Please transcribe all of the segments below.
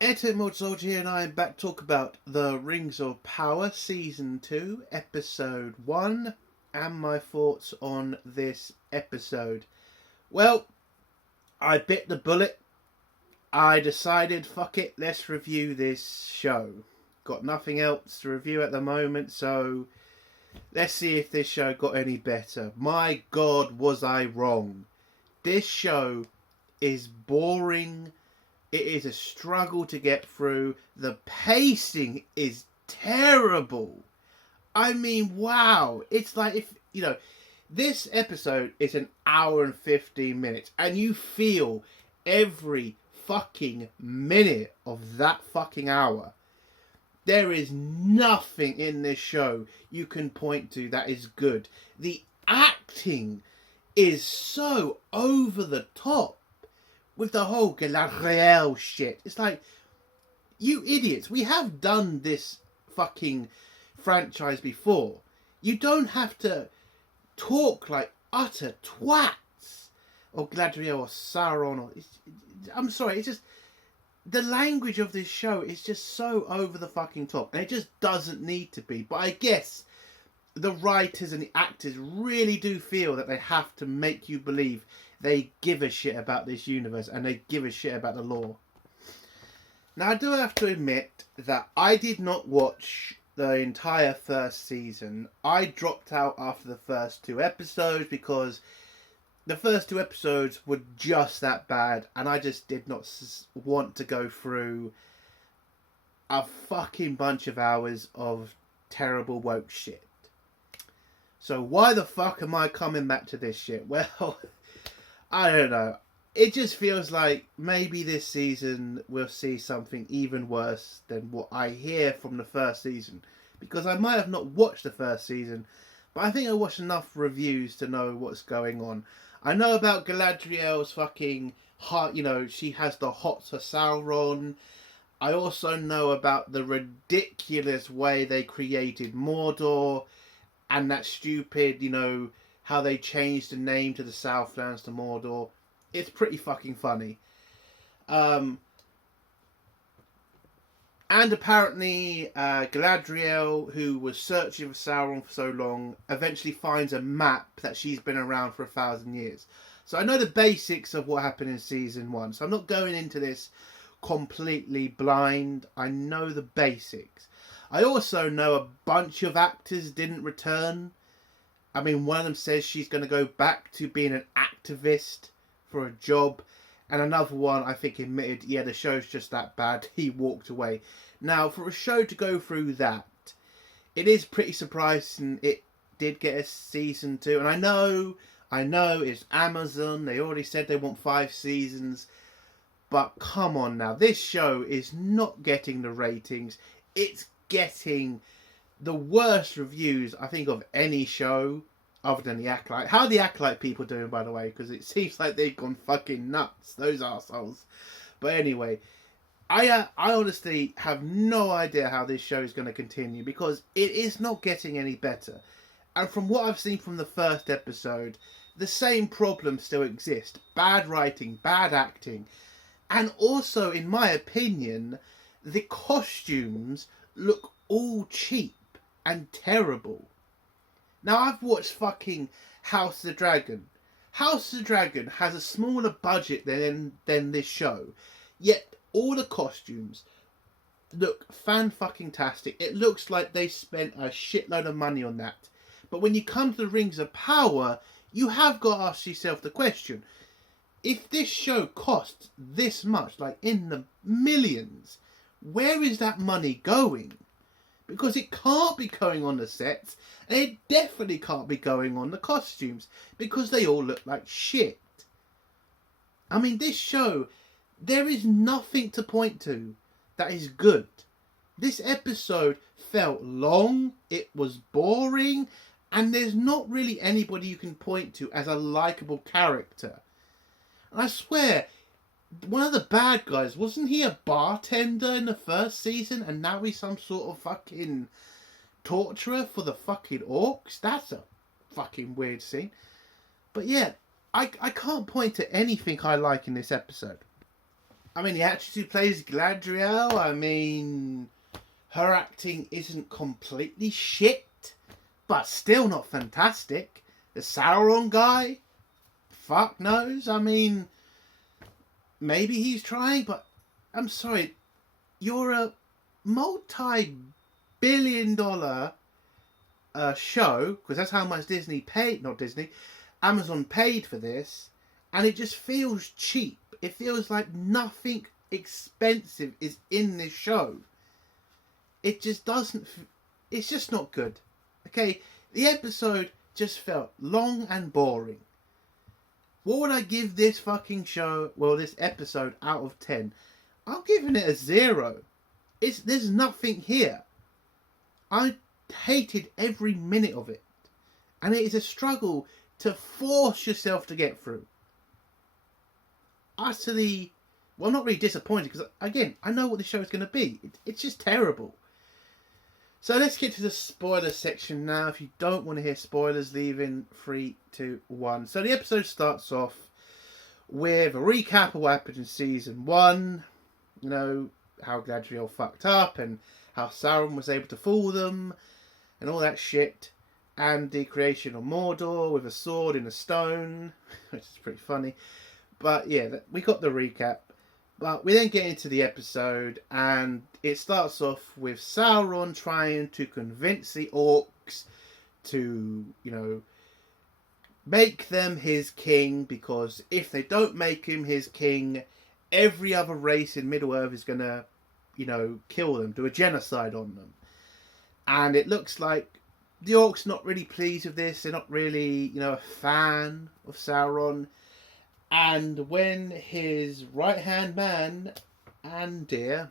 Etymod Soldier here, and I am back to talk about The Rings of Power Season 2, Episode 1, and my thoughts on this episode. Well, I bit the bullet. I decided, fuck it, let's review this show. Got nothing else to review at the moment, so let's see if this show got any better. My God, was I wrong. This show is boring. It is a struggle to get through. The pacing is terrible. I mean, wow. It's like if, this episode is an hour and 15 minutes and you feel every fucking minute of that fucking hour. There is nothing in this show you can point to that is good. The acting is so over the top. With the whole Galadriel shit. It's like, you idiots, we have done this fucking franchise before. You don't have to talk like utter twats. Or Galadriel or Sauron. I'm sorry, it's just, the language of this show is just so over the fucking top. And it just doesn't need to be. But I guess the writers and the actors really do feel that they have to make you believe they give a shit about this universe and they give a shit about the lore. Now, I do have to admit that I did not watch the entire first season. I dropped out after the first 2 episodes because the first 2 episodes were just that bad and I just did not want to go through a fucking bunch of hours of terrible woke shit. So why the fuck am I coming back to this shit? Well, I don't know. It just feels like maybe this season we'll see something even worse than what I hear from the first season. Because I might have not watched the first season, but I think I watched enough reviews to know what's going on. I know about Galadriel's fucking heart, she has the hots for Sauron. I also know about the ridiculous way they created Mordor and that stupid, how they changed the name to the Southlands to Mordor. It's pretty fucking funny. And apparently Galadriel, who was searching for Sauron for so long, eventually finds a map that she's been around for 1,000 years. So I know the basics of what happened in season 1. So I'm not going into this completely blind. I know the basics. I also know a bunch of actors didn't return. I mean, one of them says she's going to go back to being an activist for a job. And another one, I think, admitted, yeah, the show's just that bad. He walked away. Now, for a show to go through that, it is pretty surprising it did get a season 2. And I know, it's Amazon. They already said they want 5 seasons. But come on now. This show is not getting the ratings. It's getting the worst reviews, I think, of any show other than The Acolyte. How are The Acolyte people doing, by the way? Because it seems like they've gone fucking nuts, those assholes. But anyway, I honestly have no idea how this show is going to continue because it is not getting any better. And from what I've seen from the first episode, the same problems still exist. Bad writing, bad acting. And also, in my opinion, the costumes look all cheap and terrible. Now, I've watched fucking House of the Dragon. House of the Dragon has a smaller budget than this show. Yet, all the costumes look fan-fucking-tastic. It looks like they spent a shitload of money on that. But when you come to the Rings of Power, you have got to ask yourself the question. If this show costs this much, like in the millions, where is that money going? Because it can't be going on the sets, and it definitely can't be going on the costumes, because they all look like shit. I mean, this show, there is nothing to point to that is good. This episode felt long, it was boring, and there's not really anybody you can point to as a likeable character. And I swear, one of the bad guys, wasn't he a bartender in the first season and now he's some sort of fucking torturer for the fucking orcs? That's a fucking weird scene. But yeah, I can't point to anything I like in this episode. I mean, the actress who plays Galadriel, I mean, her acting isn't completely shit, but still not fantastic. The Sauron guy, fuck knows. I mean, maybe he's trying, but I'm sorry, you're a multi-billion-dollar show, because that's how much Amazon paid for this, and it just feels cheap. It feels like nothing expensive is in this show. It just doesn't. It's just not good. Okay, the episode just felt long and boring. What would I give this fucking show? Well, this episode out of 10. I'm giving it a 0. There's nothing here. I hated every minute of it, and it is a struggle to force yourself to get through. Utterly, well, I'm not really disappointed because, again, I know what the show is going to be. It's just terrible. So let's get to the spoiler section now. If you don't want to hear spoilers, leave in 3, 2, 1. So the episode starts off with a recap of what happened in season 1. You know, how Galadriel fucked up and how Sauron was able to fool them and all that shit. And the creation of Mordor with a sword in a stone, which is pretty funny. But yeah, we got the recap. But we then get into the episode, and it starts off with Sauron trying to convince the orcs to, you know, make them his king, because if they don't make him his king, every other race in Middle-earth is going to, you know, kill them, do a genocide on them. And it looks like the orcs not really pleased with this. They're not really, you know, a fan of Sauron. And when his right-hand man, Andir,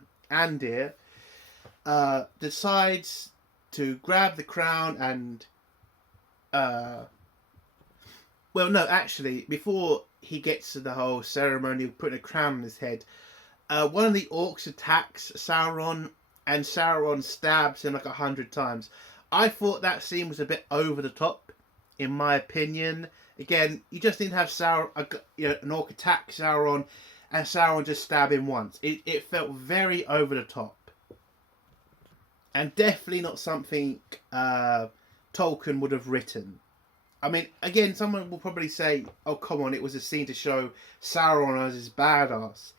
decides to grab the crown and... well, no, actually, before he gets to the whole ceremony of putting a crown on his head, one of the orcs attacks Sauron, and Sauron stabs him like 100 times. I thought that scene was a bit over the top, in my opinion. Again, you just didn't have an orc attack Sauron, and Sauron just stab him once. It felt very over the top, and definitely not something Tolkien would have written. I mean, again, someone will probably say, "Oh, come on, it was a scene to show Sauron as his badass."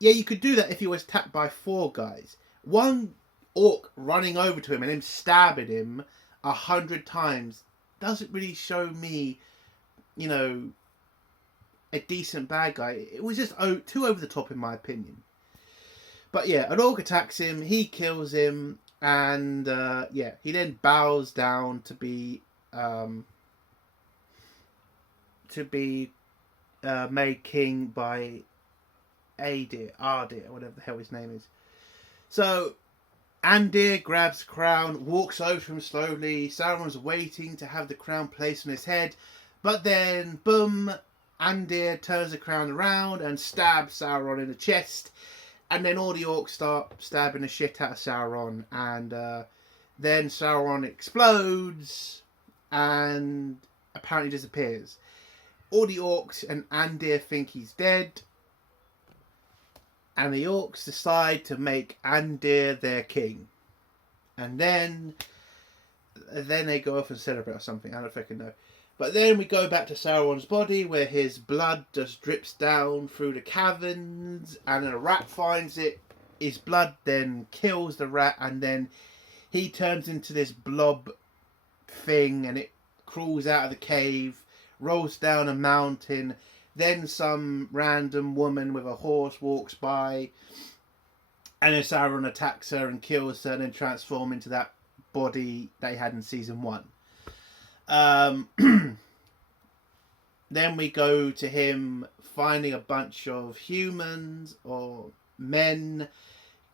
Yeah, you could do that if he was attacked by 4 guys. One orc running over to him and him stabbing him 100 times doesn't really show me, you know, a decent bad guy. It was just too over the top, in my opinion. But yeah, an orc attacks him, he kills him, and yeah, he then bows down to be made king by Ardir, whatever the hell his name is. So Andir grabs the crown, walks over to him slowly. Sauron's waiting to have the crown placed on his head, but then, boom, Andir turns the crown around and stabs Sauron in the chest, and then all the orcs start stabbing the shit out of Sauron, and then Sauron explodes and apparently disappears. All the orcs and Andir think he's dead, and the orcs decide to make Andir their king. And then they go off and celebrate or something. I don't fucking know. But then we go back to Sauron's body, where his blood just drips down through the caverns, and then a rat finds it. His blood then kills the rat, and then he turns into this blob thing, and it crawls out of the cave, rolls down a mountain. Then some random woman with a horse walks by, and then Sauron attacks her and kills her, and then transforms into that body they had in season 1. Then we go to him finding a bunch of humans or men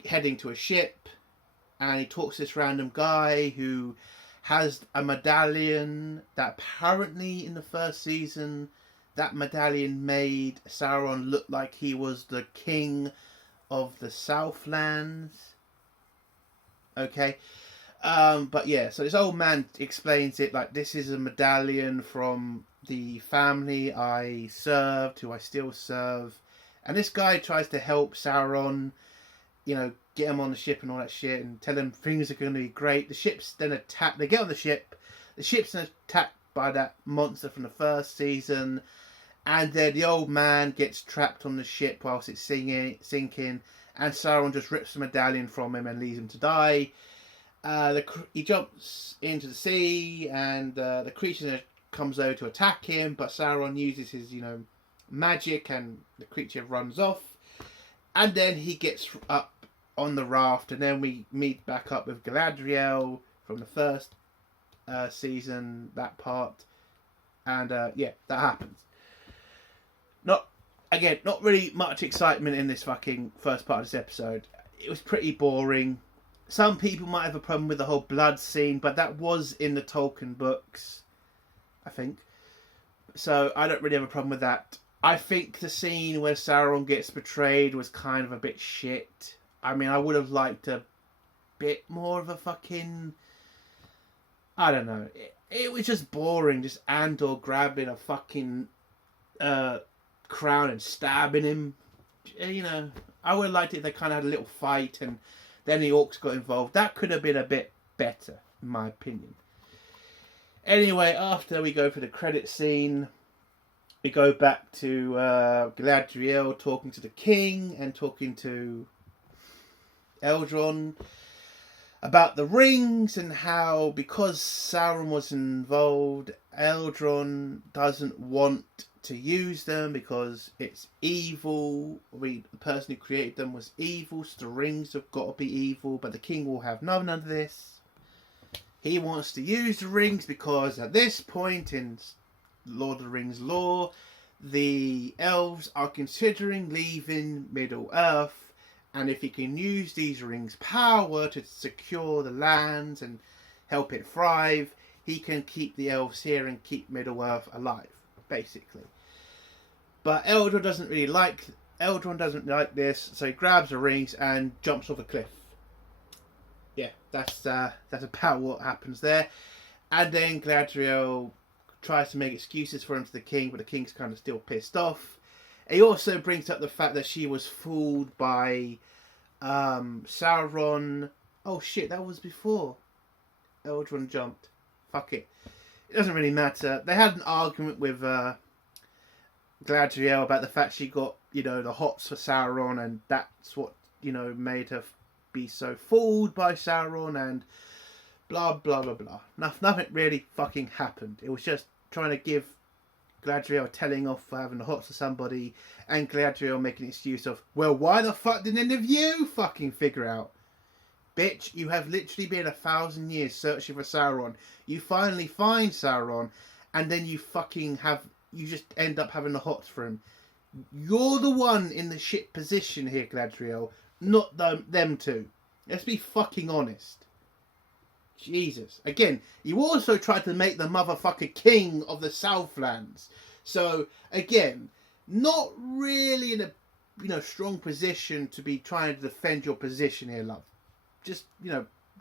heading to a ship, and he talks to this random guy who has a medallion that apparently in the first season, that medallion made Sauron look like he was the king of the Southlands. Okay. But yeah, so this old man explains it like, this is a medallion from the family I served, who I still serve, And this guy tries to help Sauron, you know, get him on the ship and all that shit, and tell him things are going to be great. The ship's then attacked. They get on the ship. The ship's then attacked by that monster from the first season. And then the old man gets trapped on the ship whilst it's sinking. And Sauron just rips the medallion from him and leaves him to die. He jumps into the sea, and the creature comes over to attack him, but Sauron uses his, magic, and the creature runs off. And then he gets up on the raft, and then we meet back up with Galadriel from the first season, that part. And that happens. Not really much excitement in this fucking first part of this episode. It was pretty boring. Some people might have a problem with the whole blood scene, but that was in the Tolkien books, I think. So I don't really have a problem with that. I think the scene where Sauron gets betrayed was kind of a bit shit. I mean, I would have liked a bit more of a fucking... I don't know. It was just boring. Just Andor grabbing a fucking crown and stabbing him. I would have liked it if they kind of had a little fight and then the orcs got involved. That could have been a bit better, in my opinion. Anyway, after we go for the credit scene, we go back to Galadriel talking to the king and talking to Eldron about the rings, and how, because Sauron was involved, Eldron doesn't want to use them because it's evil. The person who created them was evil, so the rings have got to be evil, but the king will have none of this. He wants to use the rings because at this point in Lord of the Rings lore, the elves are considering leaving Middle-earth, and if he can use these rings' power to secure the lands and help it thrive, he can keep the elves here and keep Middle-earth alive, basically. But Eldron doesn't like this, so he grabs the rings and jumps off a cliff. Yeah, that's about what happens there. And then Galadriel tries to make excuses for him to the king, but the king's kind of still pissed off. He also brings up the fact that she was fooled by Sauron. Oh shit, that was before Eldron jumped. Fuck it. It doesn't really matter. They had an argument with Galadriel about the fact she got, the hots for Sauron, and that's what, made her be so fooled by Sauron, and blah, blah, blah, blah. Nothing really fucking happened. It was just trying to give Galadriel telling off for having the hots for somebody, and Galadriel making an excuse of, well, why the fuck didn't any of you fucking figure out? Bitch, you have literally been 1,000 years searching for Sauron. You finally find Sauron, and then you just end up having the hots for him. You're the one in the shit position here, Galadriel, not them two. Let's be fucking honest. Jesus. Again, you also tried to make the motherfucker king of the Southlands. So, again, not really in a strong position to be trying to defend your position here, love. Just,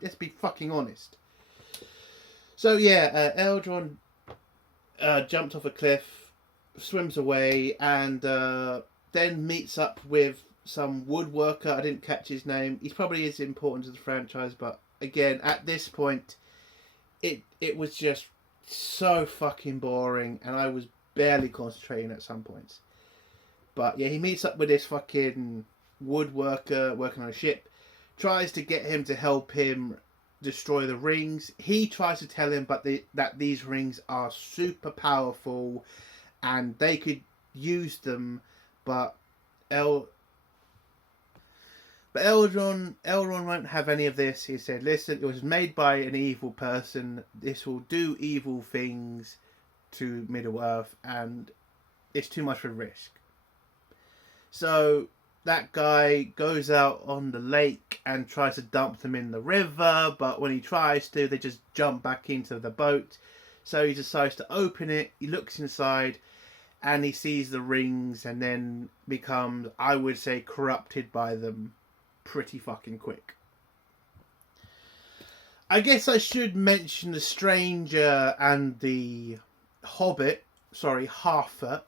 let's be fucking honest. So, yeah, Eldron jumped off a cliff, swims away, and then meets up with some woodworker. I didn't catch his name. He probably is important to the franchise, but again, at this point, it was just so fucking boring, and I was barely concentrating at some points. But yeah, he meets up with this fucking woodworker working on a ship, tries to get him to help him destroy the rings. He tries to tell him that these rings are super powerful and they could use them, but Elrond won't have any of this. He said, listen, it was made by an evil person. This will do evil things to Middle-earth, and it's too much of a risk. So that guy goes out on the lake and tries to dump them in the river, but when he tries to, they just jump back into the boat. So he decides to open it. He looks inside and he sees the rings, and then becomes, I would say, corrupted by them pretty fucking quick. I guess I should mention the Stranger and the Hobbit. Sorry, Harfoot.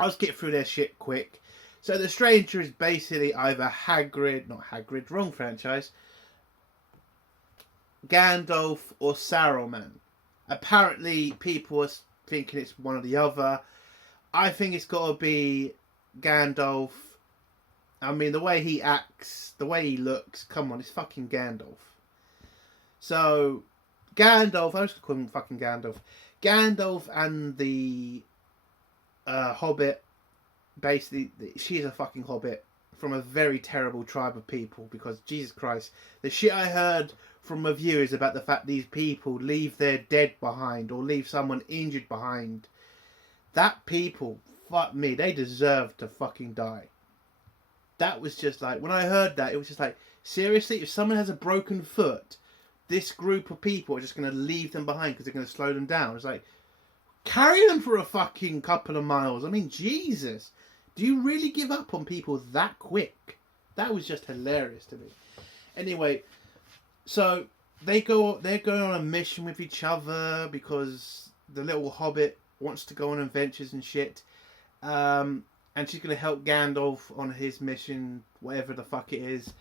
I'll just get through their shit quick. So the stranger is basically either wrong franchise, Gandalf or Saruman. Apparently, people are thinking it's one or the other. I think it's got to be Gandalf. I mean, the way he acts, the way he looks, come on, it's fucking Gandalf. So, Gandalf, I was going to call him fucking Gandalf. Gandalf and the Hobbit, basically, she's a fucking Hobbit from a very terrible tribe of people, because, Jesus Christ, the shit I heard from reviewers about the fact these people leave their dead behind or leave someone injured behind. That people, fuck me, they deserve to fucking die. That was just like, when I heard that, it was just like, seriously, if someone has a broken foot, this group of people are just going to leave them behind because they're going to slow them down. It's like, carry them for a fucking couple of miles. I mean, Jesus. Do you really give up on people that quick? That was just hilarious to me. Anyway, so they're going on a mission with each other because the little hobbit wants to go on adventures and shit. And she's going to help Gandalf on his mission, whatever the fuck it is.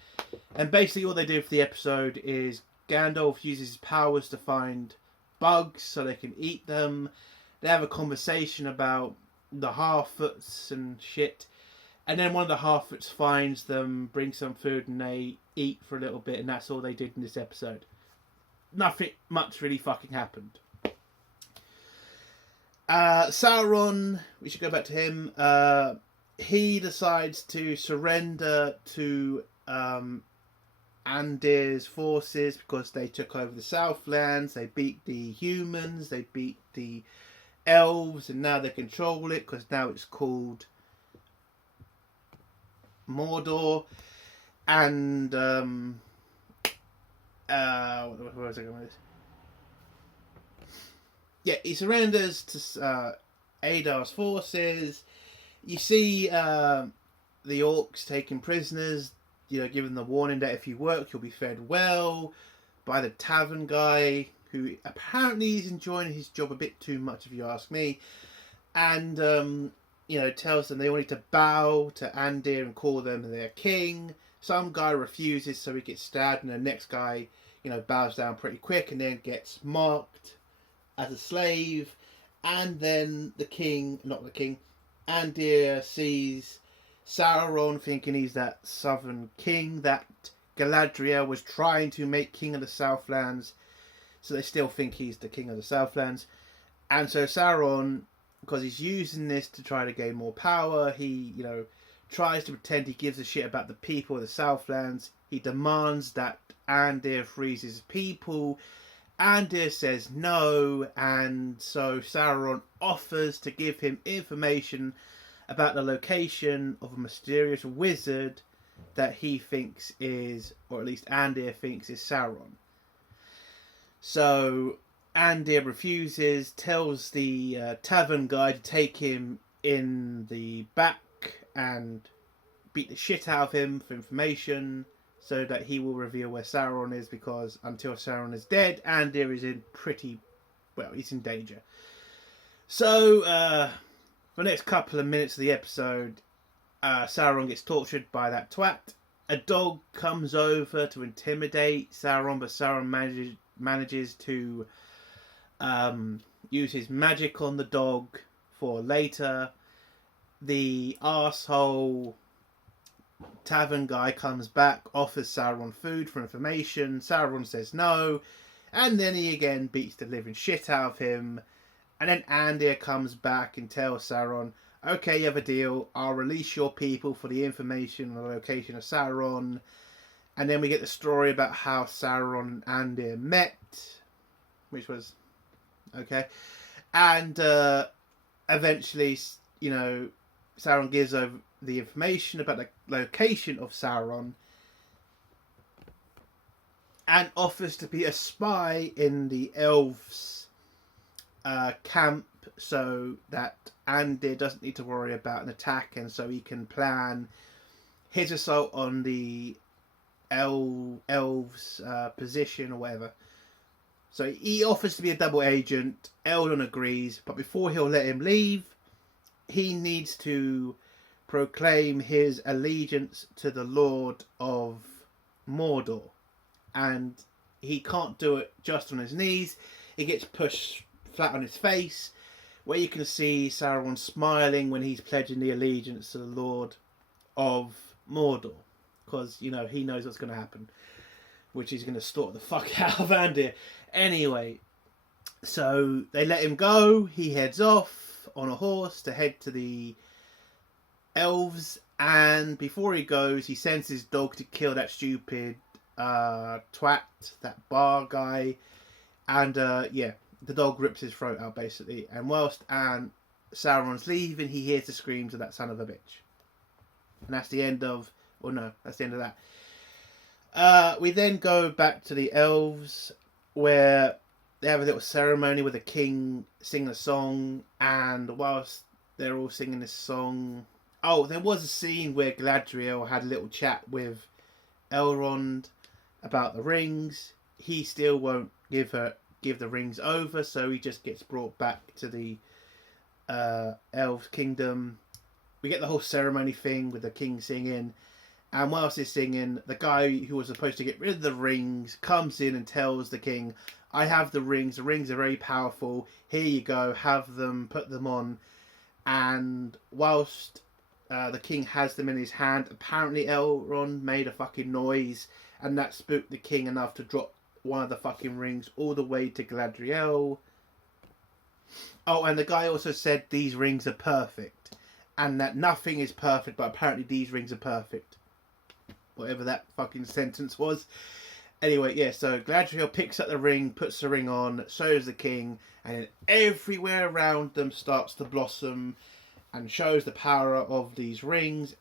And basically all they do for the episode is Gandalf uses his powers to find bugs so they can eat them. They have a conversation about the Harfoots and shit. And then one of the Harfoots finds them, brings some food, and they eat for a little bit, and that's all they did in this episode. Nothing much really fucking happened. Sauron, we should go back to him. He decides to surrender to Andir's forces because they took over the Southlands. They beat the humans, they beat the elves, and now they control it because now it's called Mordor. And where was I going with this? Yeah, he surrenders to Adar's forces. You see the orcs taking prisoners, you know, giving the warning that if you work, you'll be fed well, by the tavern guy, who apparently is enjoying his job a bit too much, if you ask me. And, you know, tells them they all need to bow to Andir and call them their king. Some guy refuses, so he gets stabbed, and the next guy, you know, bows down pretty quick and then gets marked as a slave. And then Andir sees Sauron, thinking he's that southern king that Galadriel was trying to make king of the Southlands. So they still think he's the king of the Southlands. And so Sauron, because he's using this to try to gain more power, he, you know, tries to pretend he gives a shit about the people of the Southlands. He demands that Andir frees his people. Andir says no, and so Sauron offers to give him information about the location of a mysterious wizard that he thinks is, or at least Andir thinks is, Sauron. So Andir refuses, tells the tavern guy to take him in the back and beat the shit out of him for information, so that he will reveal where Sauron is, because until Sauron is dead, Andir is he's in danger. So, for the next couple of minutes of the episode, Sauron gets tortured by that twat. A dog comes over to intimidate Sauron, but Sauron manages to use his magic on the dog for later. The arsehole tavern guy comes back, offers Sauron food for information. Sauron says no, and then he again beats the living shit out of him. And then Andir comes back and tells Sauron, okay, you have a deal, I'll release your people for the information on the location of Sauron. And then we get the story about how Sauron and Andir met, which was okay. And eventually, you know, Sauron gives over the information about the location of Sauron and offers to be a spy in the elves' camp, so that Andir doesn't need to worry about an attack, and so he can plan his assault on the elves' position or whatever. So he offers to be a double agent. Elrond agrees, but before he'll let him leave, he needs to proclaim his allegiance to the Lord of Mordor. And he can't do it just on his knees. He gets pushed flat on his face, where you can see Sauron smiling when he's pledging the allegiance to the Lord of Mordor. Because, you know, he knows what's going to happen. Which he's going to stalk the fuck out of Andir. Anyway, so they let him go. He heads off on a horse to head to the elves. And before he goes, he sends his dog to kill that stupid twat, that bar guy. And, yeah, the dog rips his throat out, basically. And whilst Sauron's leaving, he hears the screams of that son of a bitch. And that's the end of... Well, no, that's the end of that. We then go back to the elves, where they have a little ceremony with the king singing a song. And whilst they're all singing this song... Oh, there was a scene where Galadriel had a little chat with Elrond about the rings. He still won't give the rings over, so he just gets brought back to the elves' kingdom. We get the whole ceremony thing with the king singing, and whilst he's singing, the guy who was supposed to get rid of the rings comes in and tells the king, I have the rings are very powerful, here you go, have them, put them on. And whilst the king has them in his hand, apparently Elrond made a fucking noise, and that spooked the king enough to drop one of the fucking rings all the way to Galadriel. Oh, and the guy also said these rings are perfect, and that nothing is perfect, but apparently these rings are perfect. Whatever that fucking sentence was. Anyway, yeah, so Galadriel picks up the ring, puts the ring on, shows the king, and everywhere around them starts to blossom and shows the power of these rings.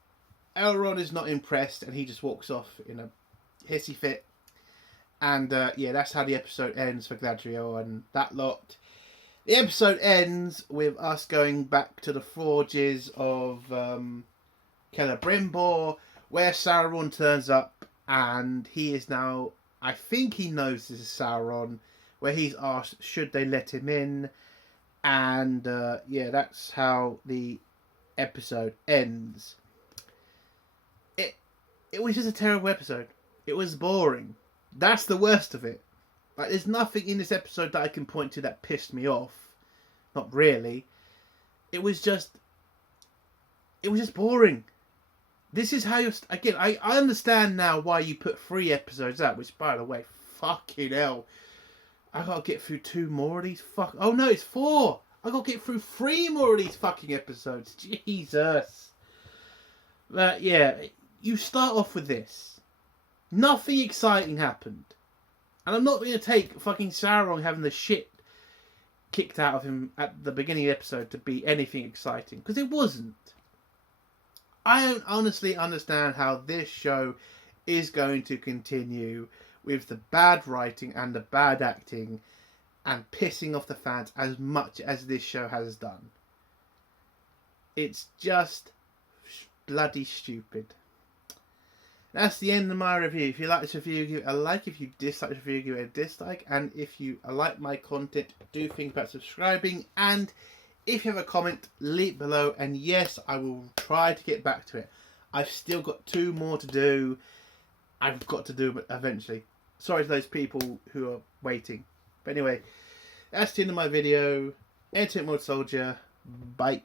Elrond is not impressed, and he just walks off in a hissy fit. And yeah, that's how the episode ends for Galadriel and that lot. The episode ends with us going back to the forges of Celebrimbor, where Sauron turns up, and he is now, I think he knows this is Sauron, where he's asked should they let him in. And yeah, that's how the episode ends. It was just a terrible episode. It was boring. That's the worst of it. Like, there's nothing in this episode that I can point to that pissed me off. Not really. It was just boring. This is how you're... Again, I understand now why you put 3 episodes out, which, by the way, fucking hell. I gotta get through 2 more of these Oh, no, it's 4. I gotta get through 3 more of these fucking episodes. Jesus. But, yeah, you start off with this. Nothing exciting happened. And I'm not going to take fucking Sauron having the shit kicked out of him at the beginning of the episode to be anything exciting. Because it wasn't. I don't honestly understand how this show is going to continue with the bad writing and the bad acting and pissing off the fans as much as this show has done. It's just bloody stupid. That's the end of my review. If you like this review, give it a like. If you dislike this review, give it a dislike. And if you like my content, do think about subscribing. And if you have a comment, leave it below. And yes, I will try to get back to it. I've still got 2 more to do. I've got to do it eventually. Sorry to those people who are waiting. But anyway, that's the end of my video. Entertainment Mode Soldier. Bye.